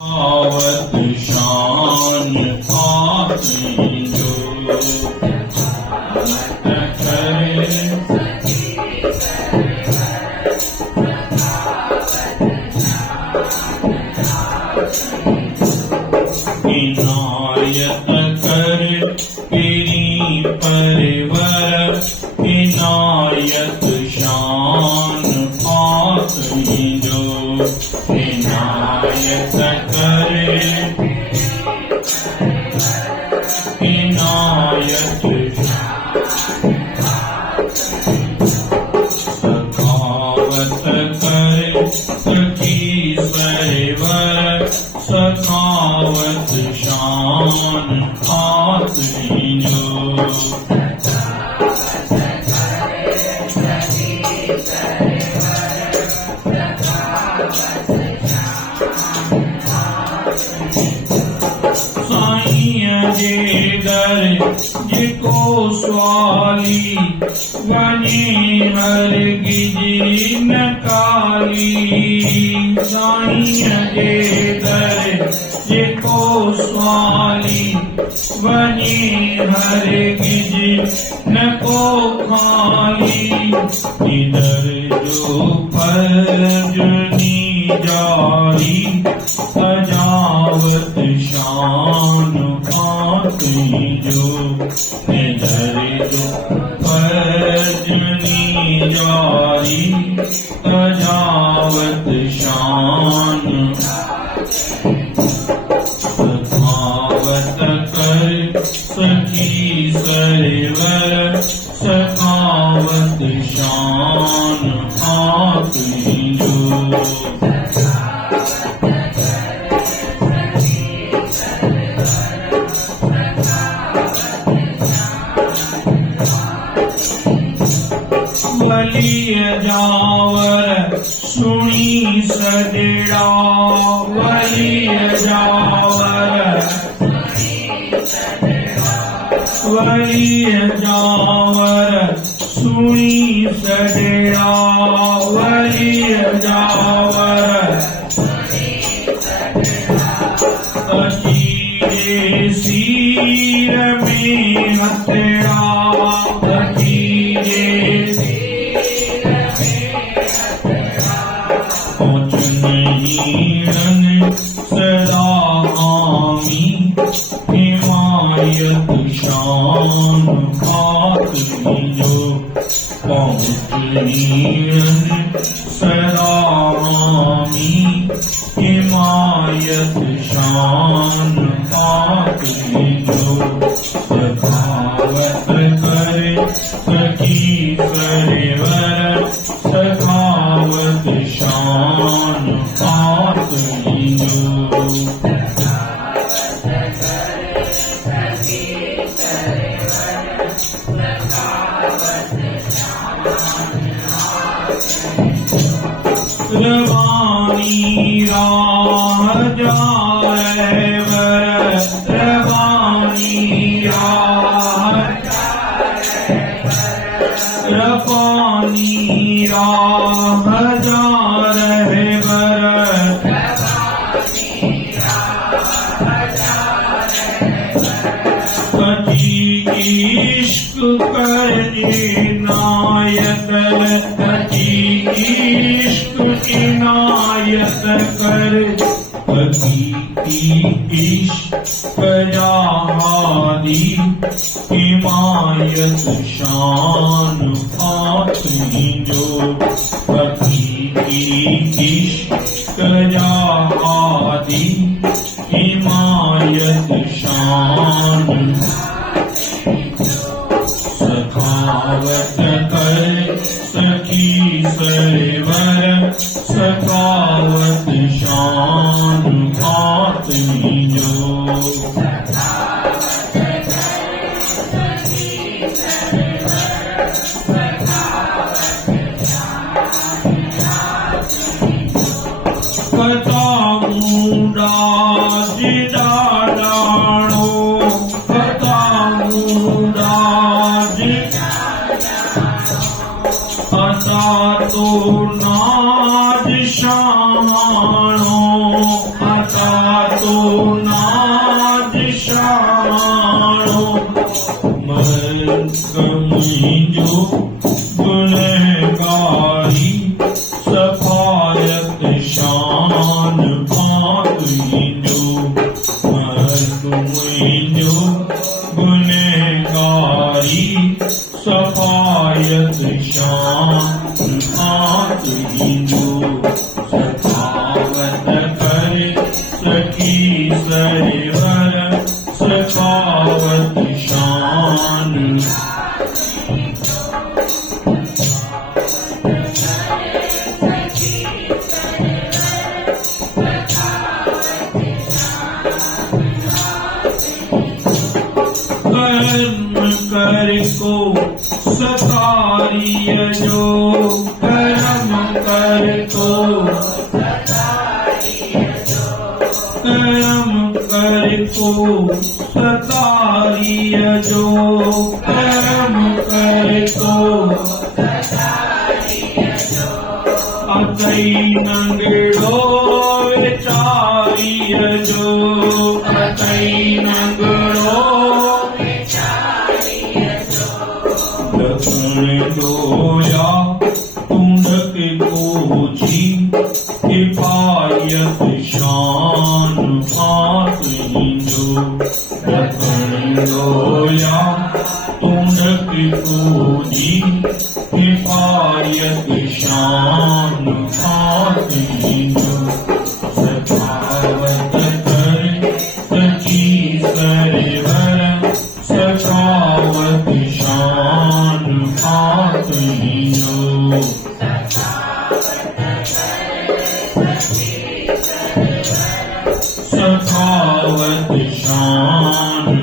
आवत शान आती जो इनायत कर तेरी परवर इनायत शान आती जो इनायत कर इनायत सखावत कर सखी सरवर सखावत शान आती जो जे दर जिको स्वाली वने हर गिजी न काली साईं जे दर जिको स्वाली वने हर गिजी न को खाली इधर जो फर्जनी जारी सजावत शान आती जो इधर जो फर्जनी जारी सजावत शान सखावत कर सखी सरवर सखावत शान आती जो वलिय जावर सुनी सजड़ा वलिय जावर वलिय जावर सुनी सजड़ा वलिय जावर अकीरे सीर में हथड़ा अकीरे हीरन सदा आमी हिमायत शान आती जो पहुँच हीरन सदा आमी हिमायत शान आती जो सखावत कर सखी सरवर सखावत शान आती जो रवानी राह जाए वर रवानी राह रवानी राह जा रहे वर कटी इश्क कर इनायत कटी इश्क इनायत कर कटी इश्क जहादी हिमायत शान आती जो कटी इश्क जहादी हिमायत शान सखावत कर सखी सरवर सखावत शान आती जो कथा मुंडा जिडा डाणो कथा मुंडा जिडा अता तो नाज शानो अता तो नाज श्यामाणो मुंहिंजो गुनहगारी सफ़ायत शान तुंहिंजो मुंहिंजो गुनहगारी सफ़ायत शान तुंहिंजो सखावत करे सखी सरवर सखावत शान कर्म कर को सतारिय जो कर्म कर को कर्म कर को सतारिय जो कर्म कर को अतई नंगड़ो विचारिय जो अतई नंगड़ो दोया तुंडक कोची किफायत शान तुंहिंजो दोया तुंडक कोची किफायत शान तुंहिंजो सखावत करे सखी सरवर सखावत शान तुंहिंजो सखावत शान